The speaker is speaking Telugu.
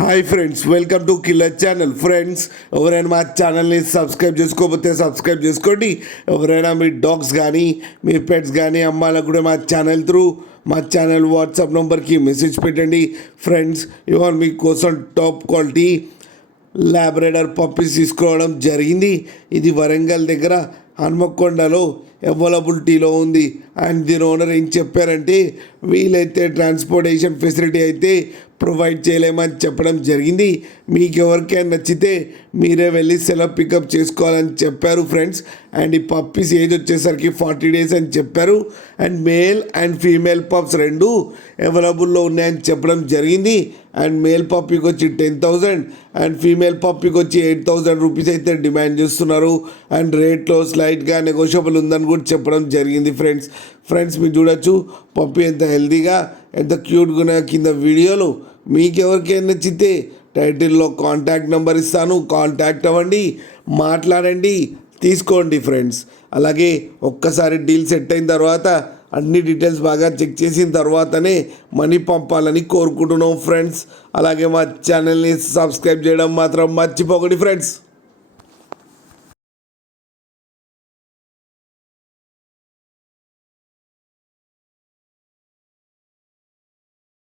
Hi friends, welcome to killer channel. Friends, ఎవరైనా మా ఛానల్ని సబ్స్క్రైబ్ చేసుకోకపోతే సబ్స్క్రైబ్ చేసుకోండి. ఎవరైనా మీ డాగ్స్ కానీ మీ పెట్స్ కానీ అమ్మాలకు కూడా మా ఛానల్ వాట్సాప్ నెంబర్కి మెసేజ్ పెట్టండి. ఫ్రెండ్స్, ఇవాళ మీకోసం టాప్ క్వాలిటీ లాబ్రాడార్ పప్పీస్ తీసుకోవడం జరిగింది. ఇది వరంగల్ దగ్గర హన్మకొండలో అవైలబిలిటీలో ఉంది. అండ్ దీని ఓనర్ ఏం చెప్పారంటే, వీలైతే ట్రాన్స్పోర్టేషన్ ఫెసిలిటీ అయితే ప్రొవైడ్ చేయలేమని చెప్పడం జరిగింది. మీకు ఎవరికైనా నచ్చితే మీరే వెళ్ళి సెలవు పికప్ చేసుకోవాలని చెప్పారు ఫ్రెండ్స్. అండ్ ఈ పప్పీస్ ఏజ్ వచ్చేసరికి 40 days అని చెప్పారు. And male and female pups రెండు అవైలబుల్లో ఉన్నాయని చెప్పడం జరిగింది. అండ్ మేల్ పప్పీకి వచ్చి 10,000 అండ్ ఫీమేల్ పప్పీకి వచ్చి 8,000 రూపీస్ అయితే డిమాండ్ చేస్తున్నారు. అండ్ రేట్లో స్లైట్గా నెగోషియబుల్ ఉందని కూడా చెప్పడం జరిగింది ఫ్రెండ్స్ మీరు చూడొచ్చు పప్పీ ఎంత హెల్తీగా ఎంత క్యూట్గా ఉన్నాయో కింద వీడియోలు. మీకు ఎవరికైనా నచ్చితే టైటిల్లో కాంటాక్ట్ నెంబర్ ఇస్తాను, కాంటాక్ట్ అవ్వండి, మాట్లాడండి, తీసుకోండి ఫ్రెండ్స్. అలాగే ఒక్కసారి డీల్ సెట్ అయిన తర్వాత అన్ని డీటెయిల్స్ బాగా చెక్ చేసిన తర్వాతనే మనీ పంపాలని కోరుకుంటున్నాం ఫ్రెండ్స్. అలాగే మా ఛానల్ని సబ్స్క్రైబ్ చేయడం మాత్రం మర్చిపోకండి ఫ్రెండ్స్.